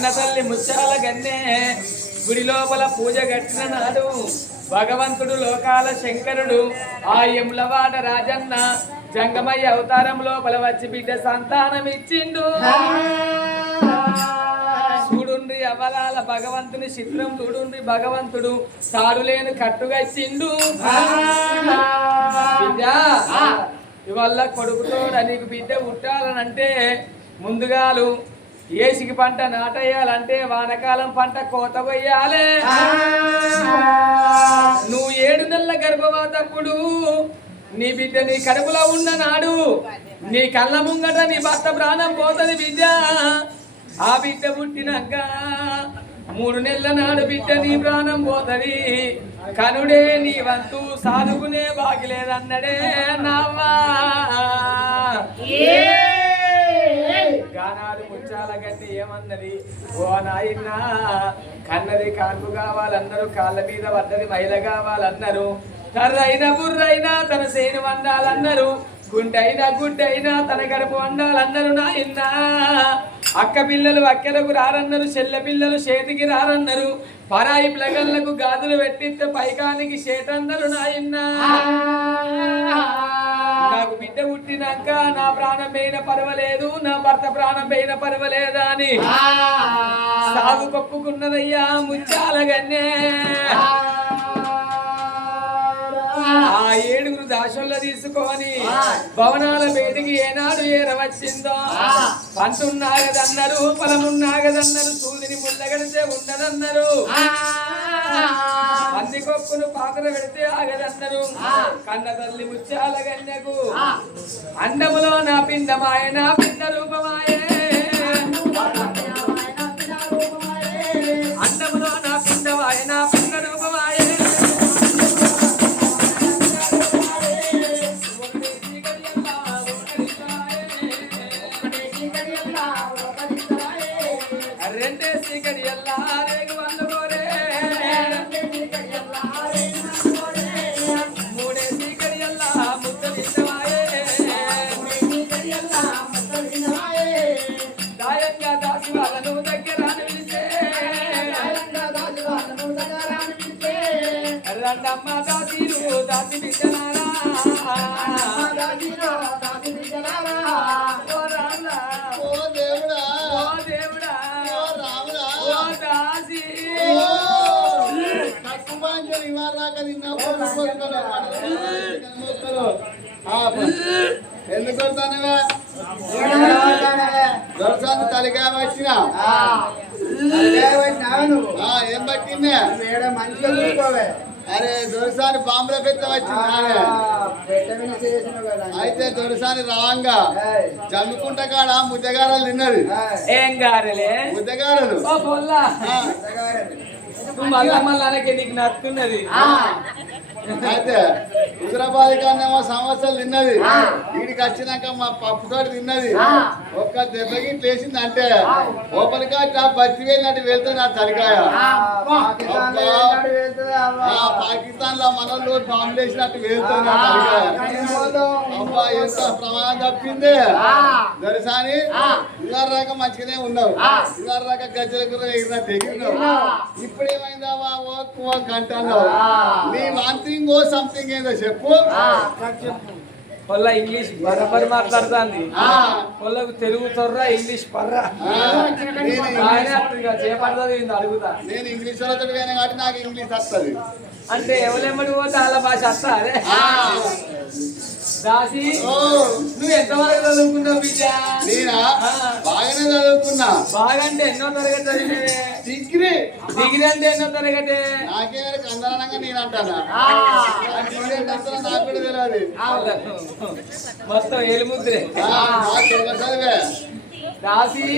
కన్న తల్లి ముత్యాల గన్నే గుడి లోపల పూజ కట్టిన నాడు భగవంతుడు లోకాల శంకరుడు ఆ యములవాడ రాజన్న జంగమయ్య అవతారం లోపల వచ్చి బిడ్డ సంతానం ఇచ్చిండు. చూడుండ్రి అవలాల భగవంతుని చిత్రం చూడుండ్రి భగవంతుడు తాడులేని కట్టుగా ఇచ్చిండు. బిడ్డ ఇవల్ల కొడుకుతో నీకు బిడ్డ పుట్టాలనంటే ముందుగాలు ఏసికి పంట నాటేయాలంటే వానకాలం పంట కోత కొయ్యాలే. నువ్వు 7 నెలల గర్భవతప్పుడు నీ బిడ్డ నీ కడుపులో ఉన్న నాడు నీ కళ్ళ ముంగట నీ భర్త ప్రాణం పోతుంది బిడ్డ. ఆ బిడ్డ పుట్టినాక 3 నెలల నాడు బిడ్డ నీ ప్రాణం పోతుంది. కనుడే నీ వంతు సాదుకునే బాగిలేదన్నడే నావా. గానాడు ముచ్చాల గట్టి ఏమన్నది, ఓ నాయనా కన్నది కాన్పు కావాలన్నారు, కాళ్ళ మీద పడ్డది మైల కావాలన్నారు, కర్రైన బుర్రైనా తన సేను వండాలన్నారు, గుండైనా గుడ్డైనా తన గడప వండాలన్నారు. నాయనా అక్క పిల్లలు అక్కెలకు రారన్నారు, చెల్ల పిల్లలు చేతికి రారన్నారు, పరాయి ప్లగళ్లకు గాజులు పెట్టిస్తే పైకానికి చేటన్నారు. నాయనా నాకు బిడ్డ పుట్టినాక నా ప్రాణం పోయిన పర్వాలేదు, నా భర్త ప్రాణం పోయిన పర్వాలేదా అని సాగు కొప్పుకున్నదయ్యా ముత్యాల గన్నే. ఆ 7 దాశంలో తీసుకొని భవనాల బయటికి ఏనాడు ఏరవచ్చిందో పంటున్నాగదన్నారు, పొలమున్నాగదన్నారు, సూర్యుని ముళ్ళగడితే ఉండదన్నారు, పందికొక్కును పాత్ర పెడితే ఆగదన్నారు. కన్న తల్లి ముత్యాల గన్నెకు అండములో నా పిండమాయ నా పిండ రూపమాయే, అండములో నా పిండమాయ నా పిండ రూపమాయే. రెండేసి గడియల్లా రేగు వండుకోరే, మూడేసి గడియల్లా ముద్దలించవాయే, దాయంగా దాసి వాళ్ళను దగ్గర నిలిచే, రండమ్మ దాసిలు దాసి బిడ్డలారా, ఓ రాములా ఓ దేవుడా ఓ దేవుడా ఎందుకు కొడతానవా దొరసాన్ని తలిగా వచ్చినా ఏం పట్టిందే అరే దొరసాని బాంబుల పెద్ద వచ్చింది. అయితే దొరసాని రావంగా జమ్ముకుంట కాడ ముద్దగారలు తిన్నది. ఏం గారెలే ముద్దగారలు మళ్ళీ నీకు నచ్చుతున్నది. అయితే హుజరాబాద్ కన్నేమో సంవత్సరాలు తిన్నది, వీడికి వచ్చినాక మా పప్పుతో తిన్నది. ఒక్క దెబ్బకి లేచింది అంటే లోపలికి బతి వెళ్ళినట్టు వెళ్తుంది నా తలికాయ. పాకిస్తాన్ లో మనల్ని బాంబు వేసినట్టు వెళ్తుంది నా తలికాయ. అబ్బా ఎంత ప్రమాదం తప్పింది. దొరసాని ఇవాళ రాక మంచిగానే ఉన్నావు, ఇవాళ రాక గజ్జల కూర ఎగిరినట్టు ఎగిరినావు. ఇప్పుడు ఏమైందావా ఓ గంట అన్నావు. నీ వాంతింగ్ ఓ సంథింగ్ ఏదో చెప్పు. పొల్ల ఇంగ్లీష్ బరబరి మాట్లాడుతుంది, పొల్లకు తెలుగు తొర్రా ఇంగ్లీష్ పర్రా చేపడుతుంది అడుగుతా. నేను ఇంగ్లీష్ వాళ్ళతో పోయినా కాబట్టి నాకు ఇంగ్లీష్ వస్తుంది. అంటే ఎవరెమ్మడి పోతే వాళ్ళ భాష వస్తా. అదే దాసి నువ్వు ఎంతవరకు చదువుకున్నావు బిడ్డ? నేనా బాగానే చదువుకున్నా. బాగా అంటే ఎన్నో తరగతి చదివినవే? డిగ్రీ. డిగ్రీ అంటే ఎన్నో తరగతి? నాకేమైనా కందనంగా నేను అంటానా డిగ్రీ అంటే నాకు కూడా తెలియదు. మొత్తం ఏలుముద్రే చదివే దాసి.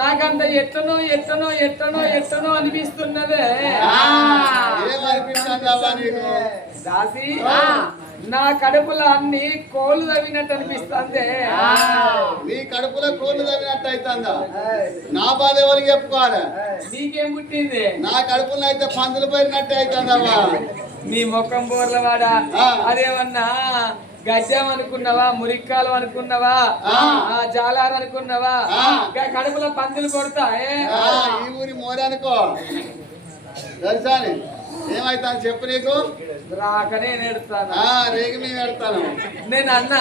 నాకంత ఎట్టనో ఎట్టనో ఎట్టనో ఎట్టనో అనిపిస్తున్నదే. ఏమనిపిస్తుందా నీకు దాసి? నా కడుపులో అన్ని కోళ్ళు తవ్వినట్టు అనిపిస్తుంది. నీ కడుపులో కోళ్ళు తవ్వినట్టు అవుతుందా? నా బాధ ఎవరికి చెప్పుకోవాలి? నీకేం పుట్టింది? నా కడుపులో అయితే పందులు పోయినట్టు అవుతుందమ్మా. నీ ముఖం బోర్ల వాడా అదేమన్నా గజ్జం అనుకున్నావా, మురిక్కాలు అనుకున్నావా, జాలారు అనుకున్నావా, కడుపులో పందులు కొడతాయే. ఈ ఊరి మోరనుకో దర్శాని ఏమైతా అని చెప్పు నీకు రాకనే నేడుతాను. రేగి మేము పెడతాను. నేను అన్నా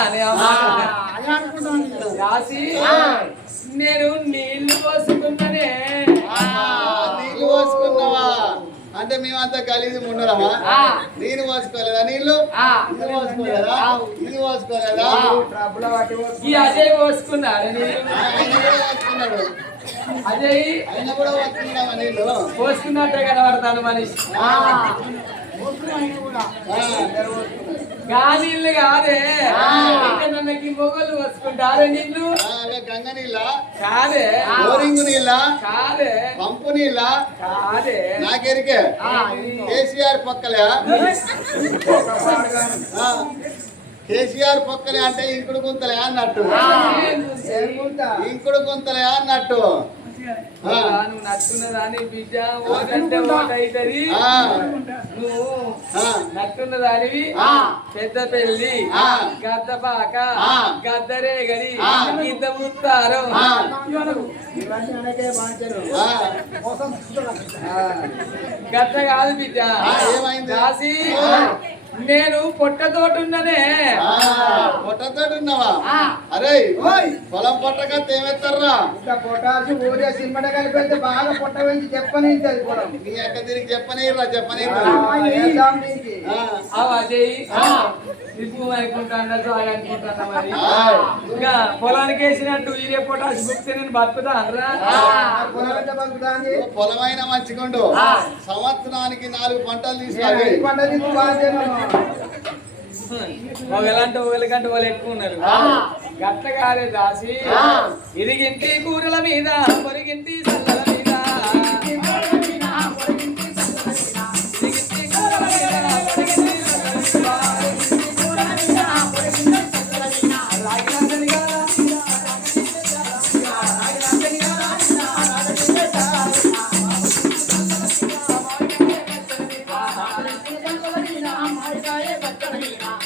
రాసి నేను నీళ్లు పోసుకున్నానే. నీళ్లు పోసుకున్నావా అంటే మేమంతా గలీజు ఉండరామా? నీళ్ళు పోసుకోలేదా? నీళ్లు ఇది పోసుకోలేదా? ఇది పోసుకోలేదా? ఈ అజయ్ పోసుకున్నాడు పోసుకున్నాడు. అజయ్ ఆయన కూడా పోసుకున్నావా నీళ్లు? పోసుకున్నట్టే కనబడతాను మనిషి. నీళ్ళు కాదే నన్నకి మొగలు పోసుకుంటారే. నీళ్ళు గంగ నీళ్ళ కాదే, బోరింగ్ నీళ్ళ కాదే, పంపు నీళ్ళ కాదే. నాకెరికే కేసీఆర్ పక్కలే. కేసీఆర్ పక్కలే అంటే ఇంకుడు గుంతలే అన్నట్టు. ఇంకుడు గుంతలే అన్నట్టు. నువ్వు నట్టున్నదాని బిడ్డ ఓటంటే ఓట అవుతుంది. నువ్వు నట్టున్నదానివి పెద్ద పెళ్లి, గద్దపాక, గద్దరేగడి, ఇంత ముత్తారం. గద్ద కాదు బిడ్డ. రాసి నేను పొట్టతోటున్ననే. పొట్టతోటున్నావా? అరే పొలం పొట్టక తేమెత్తారా? పొటాసి ఊరే సినిమా కలిపి బాగా పొట్ట పెంచి చెప్పని నీ అక్క తిరిగి చెప్పనేరా చెప్పనే. అనుకుంటున్నా మరి. ఇంకా పొలానికి వేసినట్టు ఇదే పొటాసి బుక్స్ నేను బతుకుతా అనరా? పొలమైన మంచిగుండు. సంవత్సరానికి 4 పంటలు తీసుకోవాలి. ఒకలంటే ఒకరికంటే వాళ్ళు ఎక్కువ ఉన్నారు. గట్ల కాదే దాసి. ఇరిగింటి కూరల మీద, పొరిగింటి సల్లల మీద,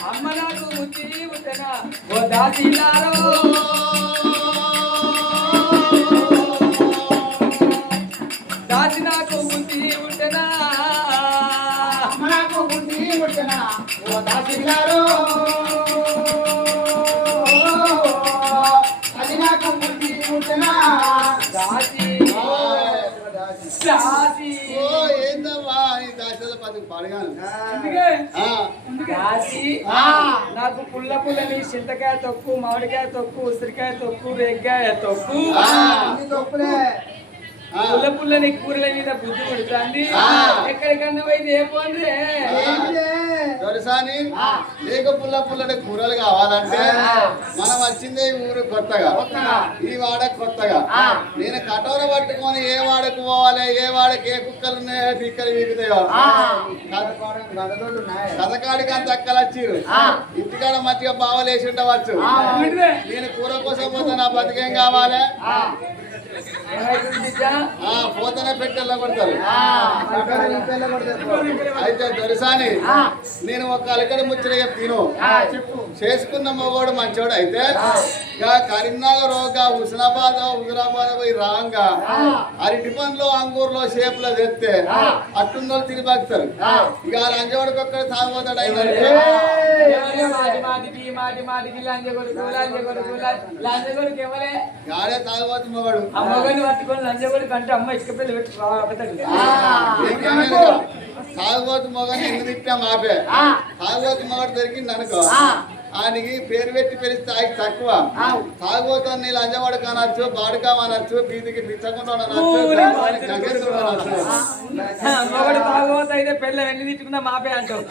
అమ్మ నాకు ముచ్చి ఉంటనా ఓ దాసిలారో. దాసి నాకు ముచ్చి ఉంటనా, నాకు బుద్ధి ఉంటనా ఓ దాసిలారో. అది నాకు బుద్ధి ఉంటనా. దాసి దాసి ఏందమ్మా ఈ దాసల పది పడగాను. దాసి నాకు పుల్ల పుల్లని చింతకాయ తొక్కు, మామిడికాయ తొక్కు, ఉసిరికాయ తొక్కు, రేగ్గాయ తొక్కు, పుల్ల పుల్లని కూరల మీద బుద్ధి పడుతుంది. ఎక్కడికన్నా పోయి ఏపోండ్రే దొరసాని నీకు పుల్ల పుల్లని కూరలు కావాలంటే మనం వచ్చిందే ఈ ఊరు కొత్తగా, ఈ వాడ కొత్తగా. నేను కటోర పట్టుకొని ఏ వాడకు పోవాలి, ఏ వాడకి ఏ కుక్కలు ఉన్నాయో పిక్కలు వీగుతాయో కథకాడికి అంత అక్కలు వచ్చిరు. ఇంటికాడ మంచిగా బావలేసి ఉండవచ్చు. నేను కూర కోసం పోతే నా బతికేం కావాలి? పోతనే పెట్టెల్లో కొడతారు. అయితే దొరసాని నేను ఒక అలకడ ముచ్చట చెప్తాను. చేసుకున్న మగోడు మంచోడు అయితే కరీంనగర్, హుస్నాబాద్, హుజరాబాద్ పోయి రాంగా అరటి పండ్లు, అంగూరులో షేపులో తెస్తే అట్టుందో తిరిగి బాగుతారు. ఇక లంజవాడికి ఒక్కడ తాగుపోతాడు. అయితే గాడే తాగుబోతు మగడు. పట్టుకొని లంజగొడి కంటే అమ్మ ఇసుక పిల్లలు పెట్టి తాగుబోతు మగని ఎన్ని తిట్టా మాపే. తాగుబోతు మగడు దొరికింది అనుకో, ఆయనకి పేరు పెట్టి పిలిస్తే ఆయనకి తక్కువ. తాగుబోతు నీళ్ళు అంజవాడు కానొచ్చు, బాడుకా అనొచ్చు, బీదికి పిచ్చకుండా మొగడు తాగుబోతు అయితే పెళ్ళ ఎన్ని తిట్టుకున్నా మాపే అంటావు.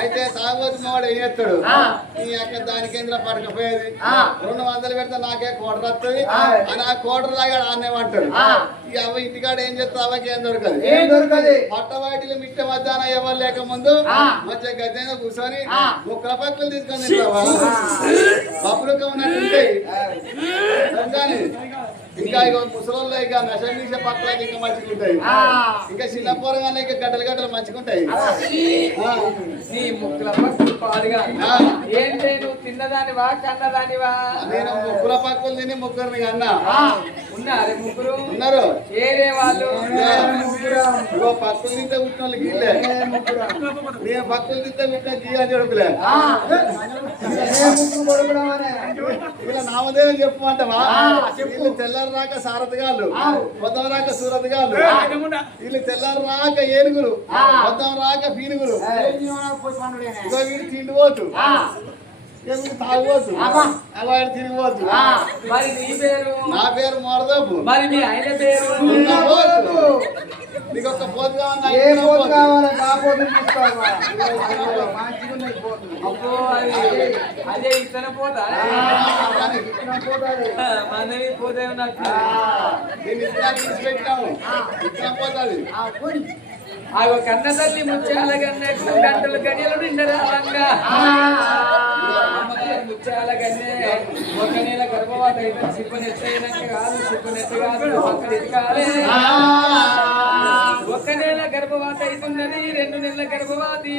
అయితే తాగుబోతు మగడు ఏం చేస్తాడు? ఈ యొక్క దాని కేంద్ర పడకపోయేది 200 పెడితే నాకే కోటర్ వస్తుంది అని ఆ కోటర్ లాగా ఆనేమంటాడు. అవ్వ ఇంటికాడ ఏం చేస్తా అవ్వకి ఏం దొరకదు ఏం దొరకదు పట్టవాటిలో మిట్ట మధ్యాహ్నం ఎవరు లేక ముందు మధ్య గద్దెన కూర్చొని ముక్కల పక్కలు తీసుకొని తింటావా పప్పులుగా ఉన్నట్టు ఉంటాయి కానీ ఇంకా ఇక ముసలోళ్ళు ఇక నశ పక్కలకి ఇంకా మంచిగా ఉంటాయి ఇంకా చిన్న పోరగానే ఇక గడ్డలు గడ్డలు మంచిగా ఉంటాయి నీ ముక్కుల పక్కలు పాడుగా ఏంటే నువ్వు తిన్నదానివా కన్నదానివా నేను ముగ్గుల పక్కలు తిని ముగ్గురిని కన్నా ఉన్నారే ముగ్గురు ఉన్నారు ఏరే వాళ్ళు ఇగో పక్కలు తింటే పుట్టిన వాళ్ళకి ఇల్లే నేను పక్కలు తింటే పుట్టిన గీయ జడుకులే ఇలా నామదేవం చెప్పమంటావా వీళ్ళు తెల్లారు రాక సారథిగాళ్ళు పొద్దున రాక సూరథిగాళ్ళు వీళ్ళు తెల్లారు రాక ఏనుగులు పొద్దున రాక పీనుగులు ఇగో వీడు తిండిపోతు తాగుపోతు అవాడు తిరిగిపోతు మరి నీ పేరు నా పేరు మోరదోపు మరి మీ ఆయన పేరు నీకు ఒక్క పోతు కావాలన్నా ఏ పోతు కావాలా కాపోతే తీసుకోవా మంచిగా ఉన్నాయి పోతులు అబ్బో అదే ఇతన పోతా మనవి పోతే నాకు దీన్ని ఇత్తనాలు తీసి పెట్టినాము ఇత్తనం పోతుంది ఆ కన్న తల్లి ముత్యాల గన్నె గంటలు గడియలు నిండరాలంగా అమ్మగారు ముత్యాల గన్నె ఒక నెల గర్భవాత అయితే సిప్పనెత్తైనాక కాదు సిప్పనెత్త కాదు పక్కన ఎత్తుకాలే ఒక నెల గర్భవాత అవుతున్నది 2 నెలల గర్భవాతి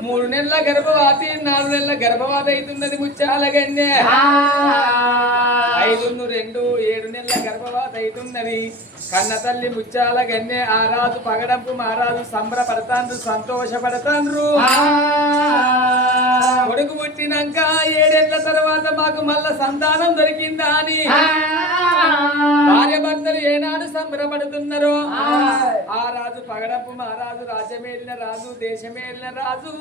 3 నెలల గర్భవాతి 4 నెలల గర్భవాతి అవుతున్నది ముత్యాల గన్నె 5 2 7 నెలల గర్భవాతి అవుతున్నది కన్న తల్లి ముత్యాల గన్నె ఆ రాజు పగడంపు మహారాజు సంబరపడతాండ్రు సంతోషపడతాండ్రు కొడుకు పుట్టినాక 7 ఏళ్ల తర్వాత మాకు మళ్ళా సంతానం దొరికిందా అని భార్య భర్తలు ఏనాడు సంబరపడుతున్నారు ఆ రాజు పగడపు మహారాజు రాజ్యమేలిన రాజు దేశమేలిన రాజు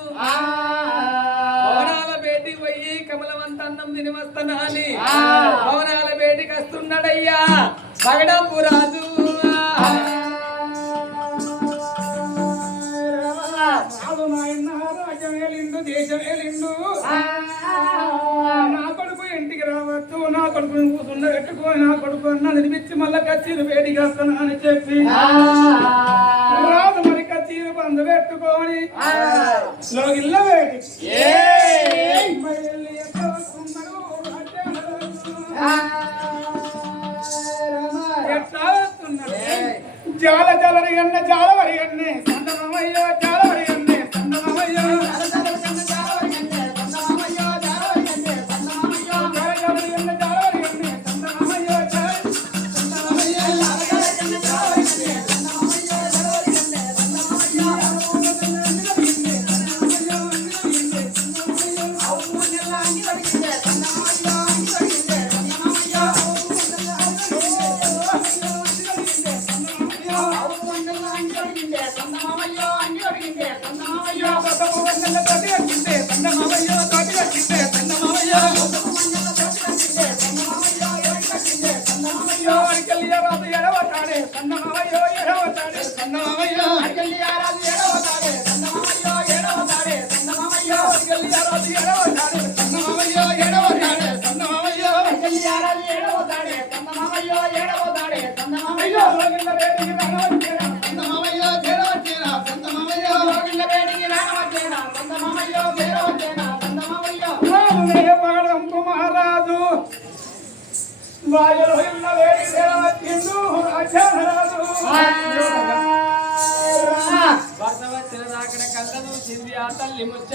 భవనాల బేటికి పోయి కమలవంత అన్నం తిని వస్తానా అని భవనాల బేటికి వస్తున్నాడయ్యా పగడపు రాజు రాజ్యమేలిండు దేశమేలిండు నా కొడుకు ఇంటికి రావచ్చు నా కొడుకుని కూర్చుండ పెట్టుకొని నా కొడుకు అన్న నిలిపించి మళ్ళా కచ్చీరు వేడికి వస్తాను అని చెప్పి రాదు మరి కచ్చీరు బంధు పెట్టుకొని లోగిల్ల వేడి ఎట్లా వస్తున్నాడు ఎట్లా వస్తున్నాడు జాల జలరి గన్న జాల వరి గన్నే సందమయ్యో జాల వరి గన్నే సందమయ్యో మహారాజు వాయులో ఇళ్ళ వేడి వచ్చిండు రాజారాజు వర్షవచ్చిన రాకడ కళ్ళను చింది ఆ తల్లి ముచ్చ